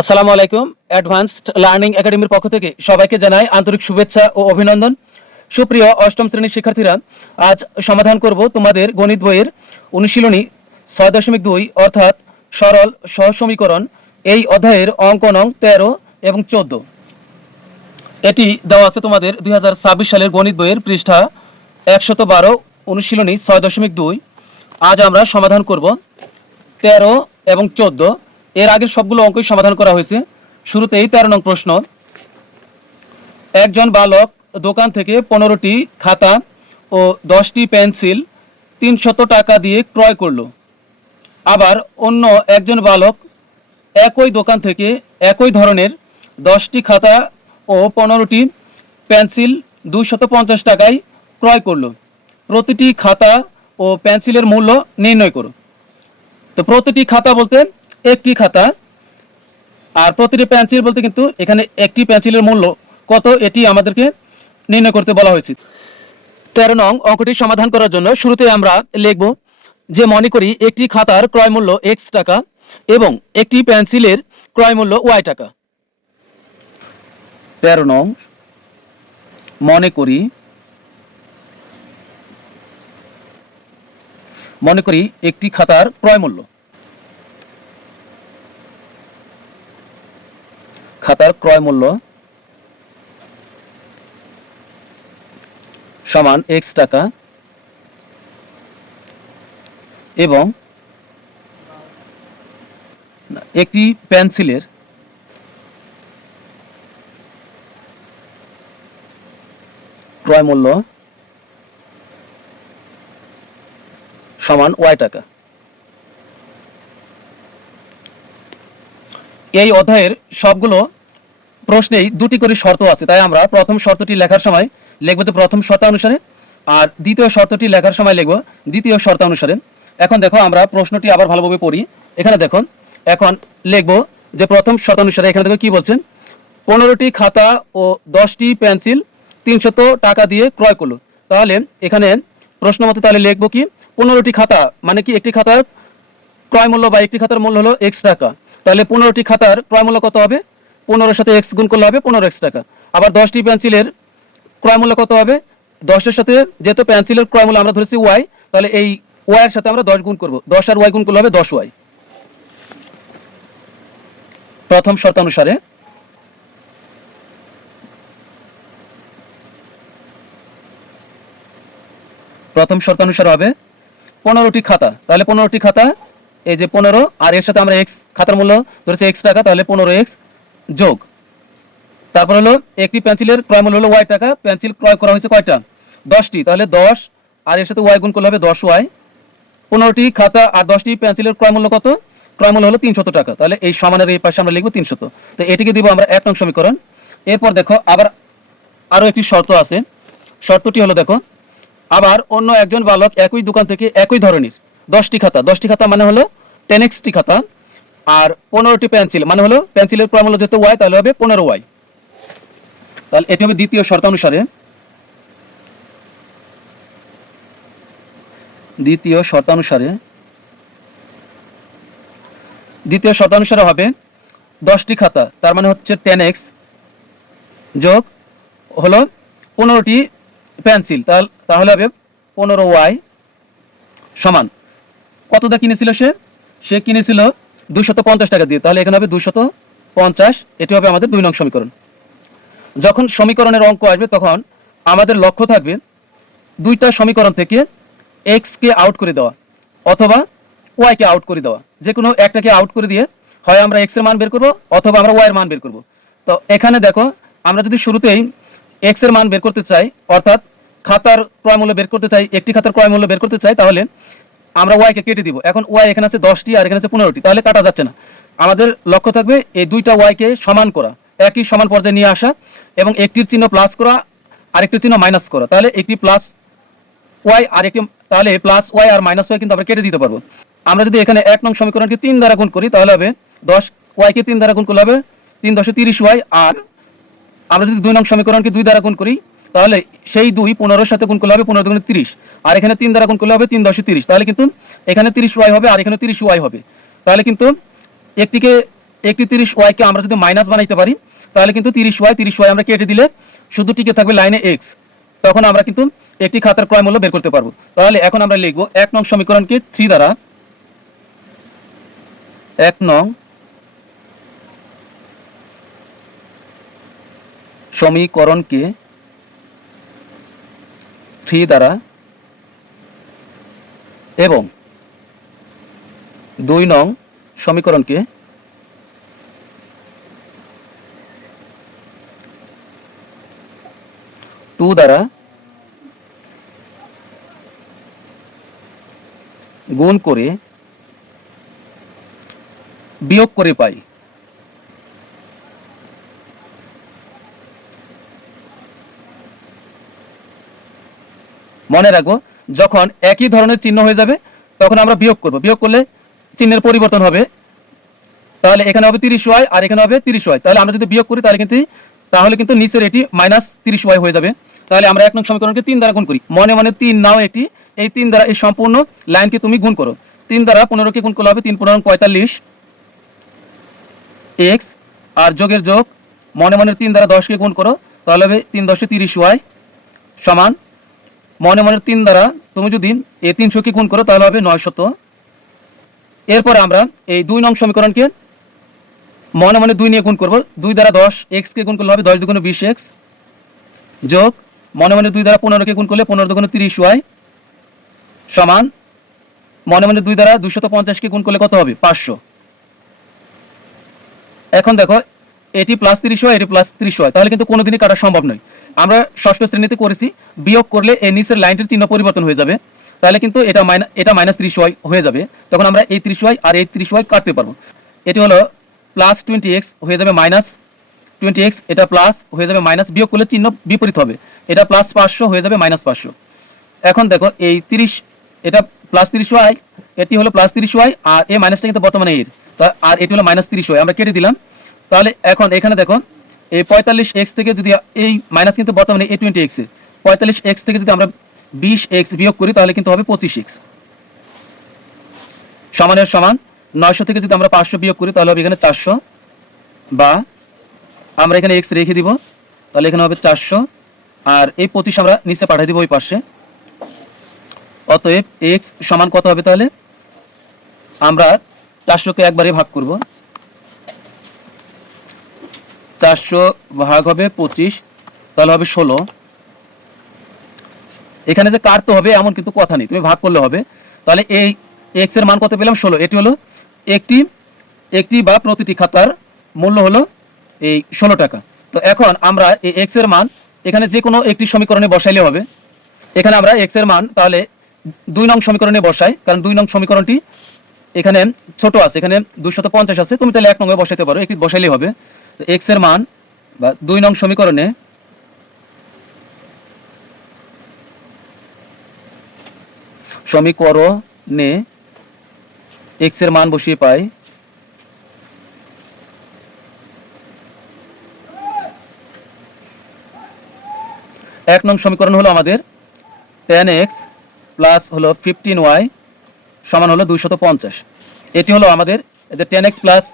আসসালামু আলাইকুম। Advanced learning একাডেমির পক্ষ থেকে সবাইকে জানাই আন্তরিক শুভেচ্ছা ও অভিনন্দন। সুপ্রিয় অষ্টম শ্রেণীর শিক্ষার্থীরা, আজ সমাধান করব তোমাদের গণিত বইয়ের অনুশীলনী 6.2 অর্থাৎ সরল সহজ সমীকরণ। এই অধ্যায়ের অঙ্ক নং 13 এবং 14। এটি দেওয়া আছে তোমাদের 2026 সালের গণিত বইয়ের পৃষ্ঠা 112, অনুশীলনী 6.2। আজ আমরা সমাধান করব 13 এবং 14। এর আগের সবগুলো অঙ্কই সমাধান করা হয়েছে। শুরুতেই 13 নং প্রশ্ন। একজন বালক দোকান থেকে 15টি খাতা ও 10টি পেন্সিল 300 টাকা দিয়ে ক্রয় করলো। আবার অন্য একজন বালক একই দোকান থেকে একই ধরনের 10টি খাতা ও 15টি পেন্সিল 250 টাকায় ক্রয় করলো। প্রতিটি খাতা ও পেন্সিলের মূল্য নির্ণয় করো। তো প্রতিটি খাতা বলতে একটি খাতা, আর প্রতিটি পেন্সিল বলতে কিন্তু এখানে একটি পেন্সিলের মূল্য কত এটি আমাদেরকে নির্ণয় করতে বলা হয়েছে। 13 নং অঙ্কটি সমাধান করার জন্য শুরুতে আমরা লিখব যে মনে করি একটি খাতার ক্রয় মূল্য x টাকা এবং একটি পেন্সিলের ক্রয় মূল্য y টাকা। 13 নং, মনে করি একটি খাতার ক্রয় মূল্য সমান x টাকা এবং একটি পেন্সিলের ক্রয় মূল্য সমান y টাকা। এই অধ্যায়ের সবগুলো প্রশ্নেই দুটি করে শর্ত আছে, তাই আমরা প্রথম শর্তটি লেখার সময় লিখব যে প্রথম শর্তানুসারে, আর দ্বিতীয় শর্তটি লেখার সময় লিখব দ্বিতীয় শর্তানুসারে। এখন দেখো আমরা প্রশ্নটি আবার ভালোভাবে পড়ি। এখানে দেখো, এখন লিখব যে প্রথম শর্তানুসারে। এখানে দেখো কি বলছেন, 15টি খাতা ও 10টি পেন্সিল 300 টাকা দিয়ে ক্রয় করলো। তাহলে এখানে প্রশ্ন মতো তাহলে লিখব কি, 15টি খাতা মানে কি একটি খাতার ক্রয় মূল্য বা একটি খাতার মূল্য হলো x টাকা। তাহলে 15টি খাতার ক্রয় মূল্য কত হবে, 15-এর সাথে x গুণ করলে হবে 15x টাকা। আবার 10টি পেন্সিলের ক্রয় মূল্য কত হবে, 10-এর সাথে যেহেতু পেন্সিলের ক্রয় মূল্য আমরা ধরেছি y, তাহলে এই y এর সাথে আমরা 10 গুণ করব, 10 আর y গুণ করলে হবে 10y। প্রথম শর্তানুসারে হবে 15টি খাতা, তাহলে 15টি খাতা, এই যে 15 আর এর সাথে আমরা x, খাতার মূল্য ধরেছে x টাকা, তাহলে 15x যোগ, তারপর হলো একটি পেন্সিলের ক্রয় মূল্য হলো y টাকা, পেন্সিল ক্রয় করা হয়েছে কয়টা, 10টি, তাহলে 10 আর এর সাথে y গুণ করলে হবে 10y। 15টি খাতা আর 10টি পেন্সিলের ক্রয় মূল্য কত, ক্রয় মূল্য হলো 300 টাকা, তাহলে এই সমানের এই পাশে আমরা লিখব 300। তো এটিকে দিব আমরা 1 নং সমীকরণ। এরপর দেখো আবার আরো একটি শর্ত আছে। শর্তটি হলো দেখো, আবার অন্য একজন বালক একই দোকান থেকে একই ধরনের 10টি খাতা মানে হলো 10x খাতা, আর 15টি পেন্সিল মানে হলো পেন্সিলের ক্রয় মূল্য যেহেতু y, তাহলে হবে 15y। তাহলে এটি হবে দ্বিতীয় শর্তানুসারে। দ্বিতীয় শর্তানুসারে হবে 10টি খাতা, তার মানে হচ্ছে 10x যোগ হলো 15টি পেন্সিল, তাহলে হবে 15y সমান কত দা কিনেছিল, সে কিনেছিল 250 টাকা দিয়ে, তাহলে এখানে হবে 250। এটি হবে আমাদের 2 নং সমীকরণ। যখন সমীকরণের অঙ্ক আসবে তখন আমাদের লক্ষ্য থাকবে দুইটা সমীকরণ থেকে x কে আউট করে দেওয়া অথবা y কে আউট করে দেওয়া, যে কোনো একটাকে আউট করে দিয়ে হয় আমরা x এর মান বের করব অথবা আমরা y এর মান বের করব। তো এখানে দেখো, আমরা যদি শুরুতেই x এর মান বের করতে চাই, অর্থাৎ খাতার ক্রয় মূল্য বের করতে চাই, একটি খাতার ক্রয় মূল্য বের করতে চাই, তাহলে আমরা y কে কেটে দিব। এখন y এখানে আছে 10টি আর এখানে আছে 15টি, তাহলে কাটা যাচ্ছে না। আমাদের লক্ষ্য থাকবে এই দুইটা y কে সমান করা, একই সমান পর্যায়ে নিয়ে আসা, এবং একটির চিহ্ন প্লাস করা আরেকটির চিহ্ন মাইনাস করা। তাহলে একটি প্লাস y আর একটি, তাহলে প্লাস y আর মাইনাস y কিন্তু আমরা কেটে দিতে পারবো। আমরা যদি এখানে 1 নং সমীকরণকে 3 দ্বারা গুণ করি তাহলে হবে 10y কে 3 দ্বারা গুণ করলে হবে 3 × 30y। আর আমরা যদি 2 নং সমীকরণকে 2 দ্বারা গুণ করি তাহলে সেই 2 15-এর সাথে গুণ করলে হবে 15 × 30, আর এখানে 3 দ্বারা গুণ করলে হবে 3 × 10 30, তাহলে কিন্তু এখানে 30y হবে আর এখানে 30y হবে। তাহলে কিন্তু একটিকে একটি 30y-কে আমরা যদি মাইনাস বানাইতে পারি তাহলে কিন্তু 30y আমরা কেটে দিলে শুধু টিকে থাকবে লাইনে x। তখন আমরা কিন্তু একটি খাতার ক্রয় মূল্য বের করতে পারবো। তাহলে এখন আমরা লিখব 1 নং সমীকরণকে 3 দ্বারা 1 নং সমীকরণকে 3 দ্বারা এবং 2 নং সমীকরণকে 2 দ্বারা গুণ করে বিয়োগ করে পাই। মনে রাখবো, যখন একই ধরনের চিহ্ন হয়ে যাবে তখন আমরা বিয়োগ করব। বিয়োগ করলে চিহ্নের পরিবর্তন হবে। তাহলে এখানে হবে 30y আর এখানে হবে 30y। তাহলে আমরা যদি বিয়োগ করি তাহলে কিন্তু নিচের এটি -30y হয়ে যাবে। তাহলে আমরা 1 নং সমীকরণকে 3 দ্বারা গুণ করি। মনে মনে 3 নাও এটি, এই 3 দ্বারা এই সম্পূর্ণ লাইনকে তুমি গুণ করো। 3 দ্বারা 15কে গুণ করলে হবে 3 15 45 x, আর যোগের যোগ মনে মনে 3 দ্বারা 10কে গুণ করো, তাহলে হবে 3 10 30y সমান মনে মনে 3 দ্বারা তুমি যদি এই 300কে গুণ করো তাহলে হবে 900। এরপর আমরা এই 2 নং সমীকরণকে মনে মনে 2 নিয়ে গুণ করব। 2 দ্বারা 10x কে গুণ করলে হবে 10 দুগুণে 20x যোগ মনে মনে 2 দ্বারা 15কে গুণ করলে 15 দুগুণে 30y সমান মনে মনে 2 দ্বারা 250কে গুণ করলে কত হবে 500। এখন দেখো এটি +30y এটি +30y, তাহলে কিন্তু কোনোদিনই কাটা সম্ভব নয়। আমরা ষষ্ঠ শ্রেণীতে করেছি বিয়োগ করলে এই নিচের লাইনটির চিহ্ন পরিবর্তন হয়ে যাবে। তাহলে কিন্তু এটা -30y হয়ে যাবে। তখন আমরা এই 30y আর এই 30y কাটতে পারবো। এটি হলো +20x হয়ে যাবে -20x, এটা প্লাস হয়ে যাবে মাইনাস, বিয়োগ করলে চিহ্ন বিপরীত হবে। এটা +500 হয়ে যাবে -500। এখন দেখো এই 30 এটা +30y, এটি হলো +30y আর এই মাইনাসটা কিন্তু বর্তমানে এর, আর এটি হলো -30y আমরা কেটে দিলাম। তাহলে এখন এখানে দেখো এই 45x থেকে যদি এই মাইনাস কিন্তু বর্তমানে এই 20x এর 45x থেকে যদি আমরা 20x বিয়োগ করি তাহলে কিন্তু হবে 25x সমানের সমান 900 থেকে যদি আমরা 500 বিয়োগ করি তাহলে হবে এখানে 400, বা আমরা এখানে x রেখে দিব, তাহলে এখানে হবে 400 আর এই 25 আমরা নিচে পাঠিয়ে দিব ওই পাশে। অতএব x সমান কত হবে, তাহলে আমরা 400কে একবারে ভাগ করব। 400 ভাগ হবে 25, তাহলে হবে 16। এখানে যে কাটতে হবে এমন কিন্তু কথা নেই, তুমি ভাগ করলে হবে। তাহলে এই x এর মান কত পেলাম 16। এটি হলো একটি বা প্রতিটি খাতার মূল্য হলো এই 16 টাকা। তো এখন আমরা এই x এর মান এখানে যে কোনো একটি সমীকরণে বসাইলে হবে। এখানে আমরা x এর মান তাহলে 2 নং সমীকরণে বসাই, কারণ 2 নং সমীকরণটি এখানে ছোট আছে, এখানে 250 আছে, তুমি তাহলে 1 নং এ বসাইতে পারো, একটি বসাইলেই হবে। তো x এর মান বা 2 নং সমীকরণে x এর মান বসিয়ে পাই 1 নং সমীকরণ হলো আমাদের 10x প্লাস হলো 15y সমান হলো 250। এটি হলো আমাদের যে 10x প্লাস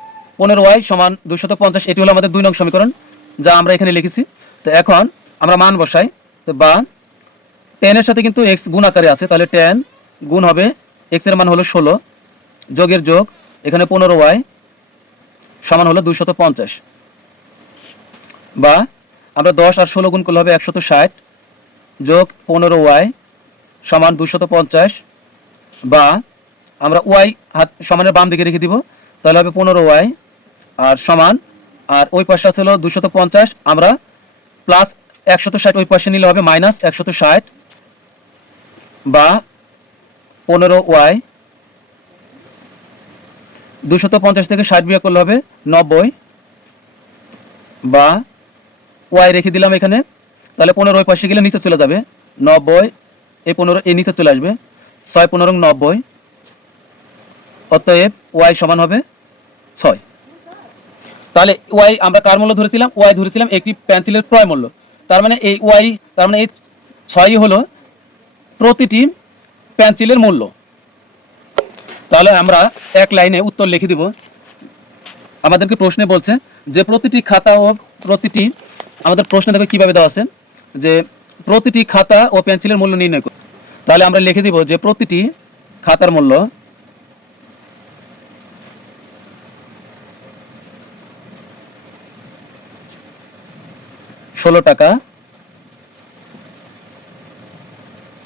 15y সমান 250, এটি হলো আমাদের 2 নং সমীকরণ যা আমরা এখানে লিখেছি। তো এখন আমরা মান বসাই, তো বা 10 এর সাথে কিন্তু x গুণ আকারে আছে, তাহলে 10 গুণ হবে x এর মান হলো 16 যোগের যোগ এখানে 15y সমান হলো 250, বা আমরা 10 আর 16 গুণ করলে হবে 160 যোগ 15y সমান 250, বা আমরা y হাত সমানের বাম দিকে রেখে দিব, তাহলে হবে 15y আর সমান, আর ওই পাশে আছে হলো 250, আমরা প্লাস 160 ওই পাশে নিলে হবে মাইনাস 160, বা 15y 250 থেকে 60 বিয়োগ করলে হবে 90, বা y রেখে দিলাম এখানে, তাহলে 15 ওই পাশে গেলে নিচে চলে যাবে 90, এই 15 এই নিচে চলে আসবে 6 15 90, অতএব y সমান হবে 6। তাহলে y আমরা কার মূল্য ধরেছিলাম, y ধরেছিলাম একটি পেন্সিলের ক্রয় মূল্য। তার মানে এই y, তার মানে এই 6ই হলো প্রতিটি পেন্সিলের মূল্য। তাহলে আমরা এক লাইনে উত্তর লিখে দিব, আমাদেরকে প্রশ্নে বলছে যে প্রতিটি খাতা ও প্রতিটি, আমাদের প্রশ্নে দেখো কিভাবে দেওয়া আছে যে প্রতিটি খাতা ও পেন্সিলের মূল্য নির্ণয় করো। তাহলে আমরা লিখে দিব যে প্রতিটি খাতার মূল্য 16 টাকা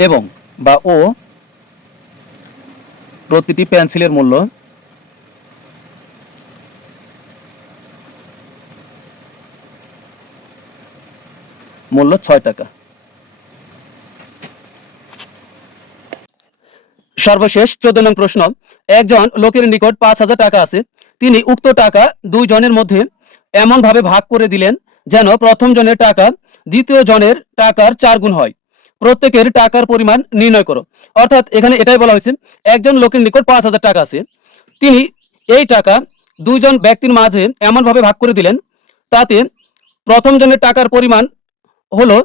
এবং বা ও প্রতিটি পেন্সিলের মূল্য মূল্য 6 টাকা। সর্বশেষ 14 নং প্রশ্ন, একজন লোকের নিকট 5,000 টাকা আছে, তিনি উক্ত টাকা দুই জনের মধ্যে এমন ভাবে ভাগ করে দিলেন যেন প্রথম জনের টাকা দ্বিতীয় জনের টাকার 4 গুণ হয়। প্রত্যেকের টাকার পরিমাণ নির্ণয় করো। অর্থাৎ এখানে এটাই বলা হয়েছে, একজন লোকের নিকট 5,000 টাকা আছে, তিনি এই টাকা দুইজন ব্যক্তির মাঝে এমন ভাবে ভাগ করে দিলেন তাতে প্রথম জনের টাকার পরিমাণ হলো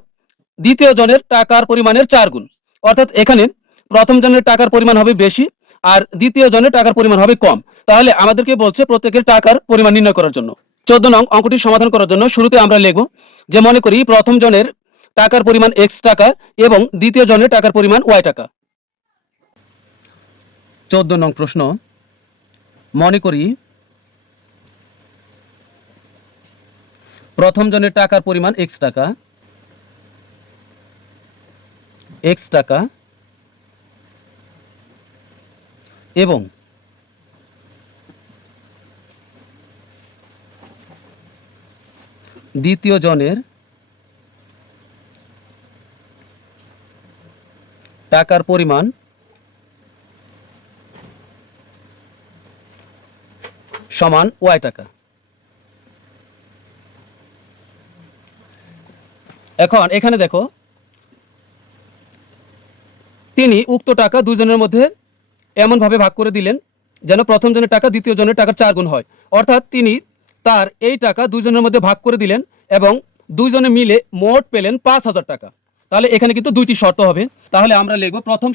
দ্বিতীয় জনের টাকার পরিমাণের 4 গুণ। অর্থাৎ এখানে প্রথম জনের টাকার পরিমাণ হবে বেশি আর দ্বিতীয় জনের টাকার পরিমাণ হবে কম। তাহলে আমাদেরকে বলছে প্রত্যেকের টাকার পরিমাণ নির্ণয় করার জন্য। 14 নং অঙ্কটি সমাধান করার জন্য শুরুতে আমরা লিখব যে মনে করি প্রথম জনের টাকার পরিমাণ x টাকা এবং দ্বিতীয় জনের টাকার পরিমাণ y টাকা। 14 নং প্রশ্ন, মনে করি প্রথম জনের টাকার পরিমাণ x টাকা এবং দ্বিতীয় জনের টাকার পরিমাণ সমান y টাকা। এখন এখানে দেখো তিনি উক্ত টাকা দুজনের মধ্যে এমনভাবে ভাগ করে দিলেন যেন প্রথম জনের টাকা দ্বিতীয় জনের টাকার 4 গুণ হয়। অর্থাৎ তিনি তার এই টাকা দুজনের মধ্যে ভাগ করে দিলেন এবং দুইজনে মিলে মোট পেলেন 5,000 টাকা। তাহলে এখানে কিন্তু দুইটি শর্ত হবে। তাহলে আমরা লিখব প্রথম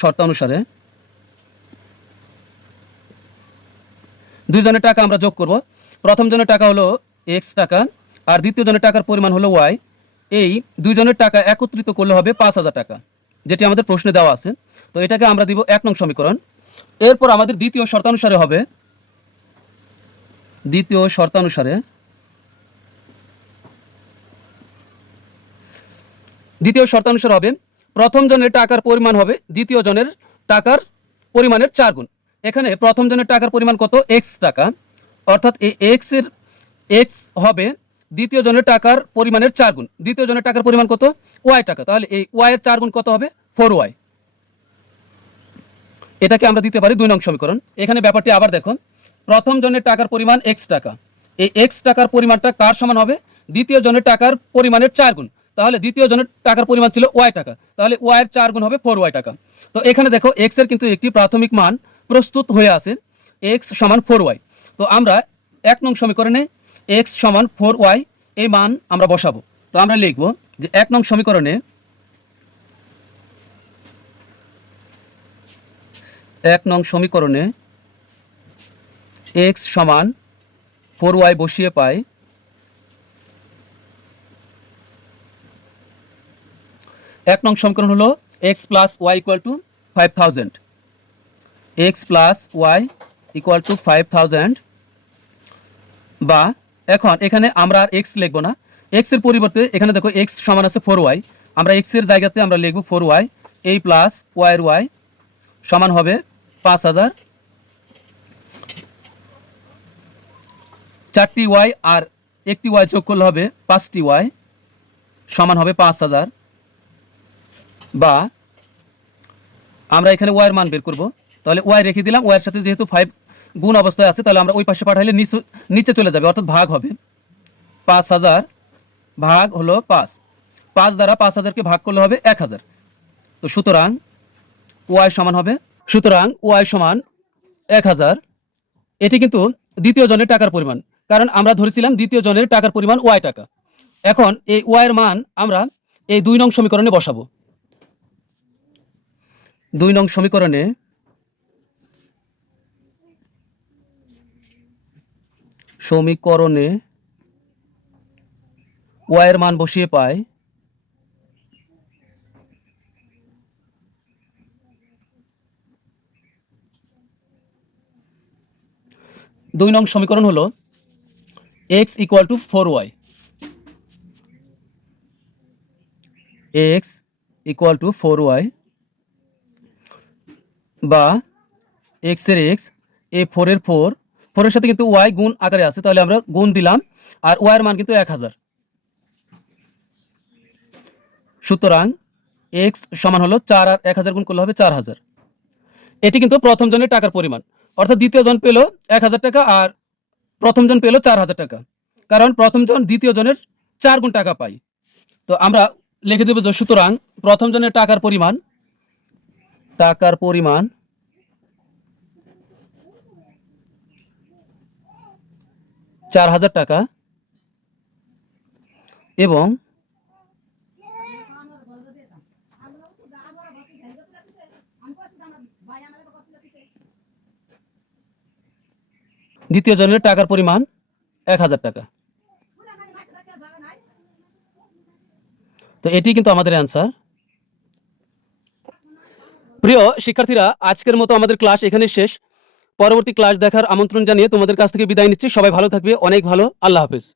শর্তানুসারে দুইজনের টাকা আমরা যোগ করব। প্রথম জনের টাকা হলো x টাকা আর দ্বিতীয় জনের টাকার পরিমাণ হলো y। এই দুইজনের টাকা একত্রিত করলে হবে 5,000 টাকা, যেটি আমাদের প্রশ্নে দেওয়া আছে। তো এটাকে আমরা দিব 1 নং সমীকরণ। এরপর আমাদের দ্বিতীয় শর্তানুসারে হবে প্রথম জনের টাকার পরিমাণ হবে দ্বিতীয় জনের টাকার পরিমাণের 4 গুণ। এখানে প্রথম জনের টাকার পরিমাণ কত? x টাকা, অর্থাৎ এই x হবে দ্বিতীয় জনের টাকার পরিমাণের 4 গুণ। দ্বিতীয় জনের টাকার পরিমাণ কত? y টাকা। তাহলে এই y এর 4 গুণ কত হবে? 4y। এটাকে আমরা দিতে পারি 2 নং সমীকরণ। এখানে ব্যাপারটি আবার দেখো, প্রথম জনের টাকার পরিমাণ x টাকা, এই x টাকার পরিমাণটা কার সমান হবে? দ্বিতীয় জনের টাকার পরিমাণের 4 গুণ। তাহলে দ্বিতীয় জনের টাকার পরিমাণ ছিল y টাকা, তাহলে y এর 4 গুণ হবে 4y টাকা। তো এখানে দেখো x এর কিন্তু একটি প্রাথমিক মান প্রস্তুত হয়ে আছে, x সমান 4y। তো আমরা 1 নং সমীকরণে x সমান 4y এই মান আমরা বসাবো। তো আমরা লিখব যে 1 নং সমীকরণে x সমান 4y বসিয়ে পাই 1 নং সমীকরণ হলো x plus y equal to 5,000। x plus y equal to 5,000 বা এখন এখানে আমরা আর x লিখব না, x এর পরিবর্তে এখানে দেখো x সমান আছে 4y, আমরা x এর জায়গাতে আমরা লিখব 4y। এই প্লাস y এর y সমান হবে 5,000। 4টি y আর একটি y যোগ করলে হবে 5টি y সমান হবে 5,000। বা আমরা এখানে y এর মান বের করব, তাহলে y রেখে দিলাম, y এর সাথে যেহেতু 5 গুণ অবস্থায় আছে তাহলে আমরা ওই পাশে পাঠাইলে নিচে চলে যাবে, অর্থাৎ ভাগ হবে। 5,000 ভাগ হলো 5 দ্বারা 5,000কে ভাগ করলে হবে 1,000। তো সুতরাং y সমান 1,000। এটি কিন্তু দ্বিতীয় জনের টাকার পরিমাণ, কারণ আমরা ধরেছিলাম দ্বিতীয় জনের টাকার পরিমাণ y টাকা। এখন এই y এর মান আমরা এই 2 নং সমীকরণে বসাবো। 2 নং সমীকরণে সমীকরণে ওয়াই এর মান বসিয়ে পাই 2 নং সমীকরণ হলো x equal to 4y, x equal to 4y বা x এর x, এ 4 এর 4, 4 এর সাথে কিন্তু y গুণ আকারে আছে, তাহলে আমরা গুণ দিলাম, আর y এর মান কিন্তু 1000। সুতরাং x সমান হলো 4 আর 1000 গুণ করলে হবে 4000। এটি কিন্তু প্রথম জনের টাকার পরিমাণ, অর্থাৎ দ্বিতীয় জন পেল 1000 টাকা আর প্রথম জন পেল 4000 টাকা, কারণ প্রথম জন দ্বিতীয় জনের 4 গুণ টাকা পাই। তো আমরা লিখে দেব যে সুতরাং প্রথম জনের টাকার পরিমাণ 4000 টাকা এবং দ্বিতীয় জনের টাকার পরিমাণ 1000 টাকা। তো এটি কিন্তু আমাদের অ্যান্সার। প্রিয় শিক্ষার্থীরা, আজকের মতো আমাদের ক্লাস এখানে শেষ। পরবর্তী ক্লাস দেখার আমন্ত্রণ জানিয়ে তোমাদের কাছ থেকে বিদায় নিচ্ছি। সবাই ভালো থাকবে, অনেক ভালো। আল্লাহ হাফেজ।